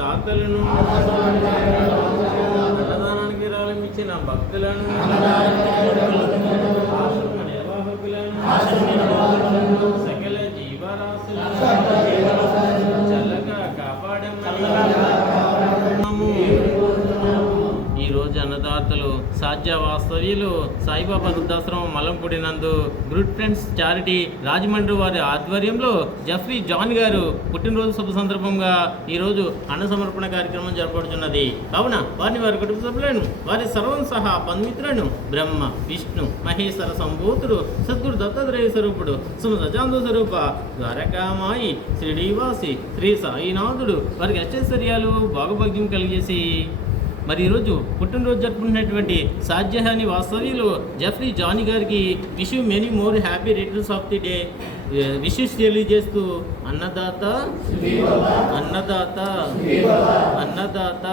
దాతలను, అన్నదానానికి రాలమిచ్చిన భక్తులను, ఆశ్రమ నిర్వాహకులను, సకల జీవరాశులను చల్లగా కాపాడమని ఈ రోజు అన్నదాతలు సాధ్య వాస్తవ్యులు సాయిబాబా వృద్ధాశ్రమం మలంపూడి నందు గుడ్ ఫ్రెండ్స్ చారిటీ రాజమండ్రి వారి ఆధ్వర్యంలో జెఫ్రీ జాన్ గారు పుట్టినరోజు శుభ సందర్భంగా ఈరోజు అన్న సమర్పణ కార్యక్రమం జరపడుతున్నది. కావున వారిని వారి కుటుంబ సభ్యులను వారి సర్వం సహా బంధుమిత్రులను బ్రహ్మ విష్ణు మహేశ్వర సంభూతుడు సద్గురు దత్తాత్రేయ స్వరూపుడు సుమసజాందు స్వరూప ద్వారకామాయి శ్రీనివాసి శ్రీ సాయినాథుడు వారికి అష్టైశ్వర్యాలు భాగభాగ్యం కలిగేసి మరి ఈరోజు పుట్టినరోజు జరుపుకున్నటువంటి సాధ్యహాని వాస్తవ్యులు జెఫ్రీ జానీ గారికి wish you many more happy returns of the day wishes తెలియజేస్తూ అన్నదాత అన్నదాత అన్నదాత